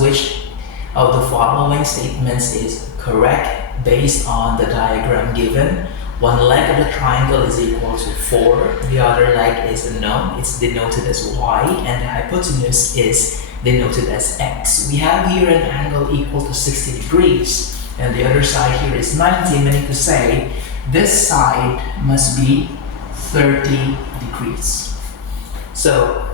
Which of the following statements is correct based on the diagram given? One leg of the triangle is equal to 4, the other leg is unknown, it's denoted as y, and the hypotenuse is denoted as x. We have here an angle equal to 60 degrees, and the other side here is 90, meaning to say this side must be 30 degrees. So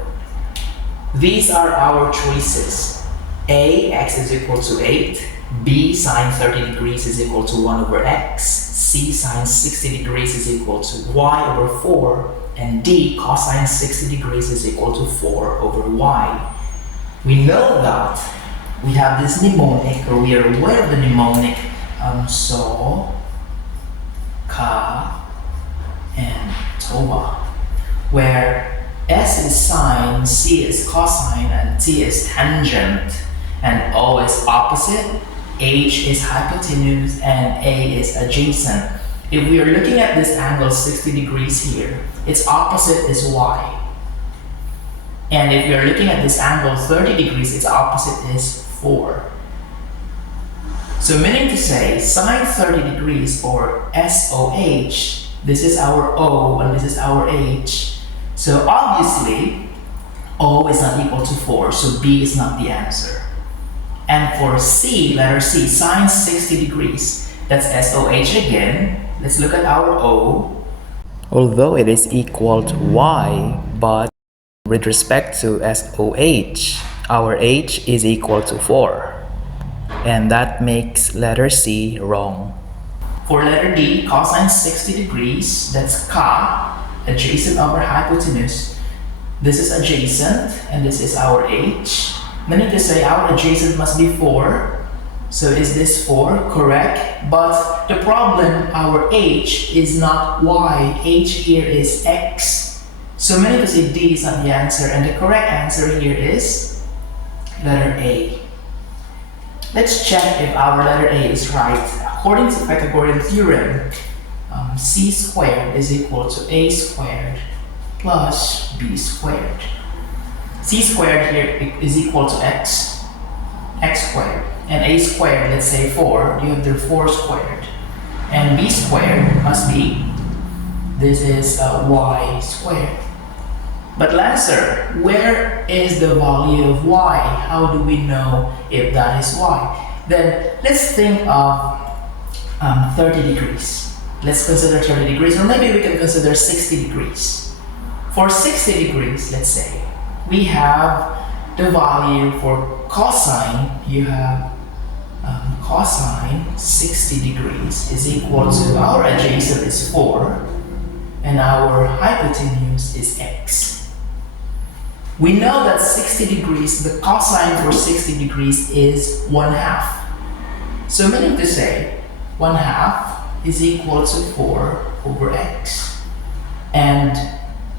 these are our choices. A, x is equal to 8, B, sine 30 degrees is equal to 1 over x, C, sine 60 degrees is equal to y over 4, and D, cosine 60 degrees is equal to 4 over y. We know that we have this mnemonic, or we are aware of the mnemonic so, ka, and toa, where S is sine, C is cosine, and T is tangent, and O is opposite, H is hypotenuse, and A is adjacent. If we are looking at this angle 60 degrees here, its opposite is y. And if we are looking at this angle 30 degrees, its opposite is 4. So meaning to say, sine 30 degrees, or SOH, this is our O and this is our H. So obviously, O is not equal to 4, so B is not the answer. And for C, letter C, sine 60 degrees, that's SOH again. Let's look at our O. Although it is equal to y, but with respect to SOH, our H is equal to 4. And that makes letter C wrong. For letter D, cosine 60 degrees, that's ka, adjacent over hypotenuse. This is adjacent, and this is our H. Meaning to say our adjacent must be 4. So is this 4? Correct. But the problem, our H is not y. H here is x. So meaning to say D is not the answer, and the correct answer here is letter A. Let's check if our letter A is right. According to Pythagorean theorem, C squared is equal to A squared plus B squared. C squared here is equal to x squared. And A squared, let's say 4, you have the 4 squared. And B squared must be, this is y squared. But Lancer, where is the value of y? How do we know if that is y? Then let's think of 30 degrees. Let's consider 30 degrees, or maybe we can consider 60 degrees. For 60 degrees, let's say, we have the value for cosine. You have cosine 60 degrees is equal to, our adjacent is 4, and our hypotenuse is x. We know that 60 degrees, the cosine for 60 degrees is 1/2. So meaning to say, 1/2 is equal to 4 over x. And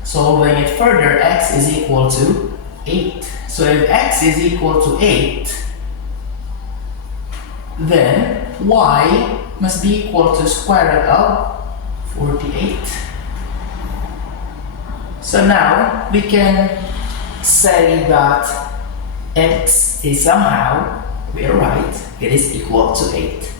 solving it further, x is equal to 8. So if x is equal to 8, then y must be equal to square root of 48. So now we can say that x is somehow, we are right, it is equal to 8.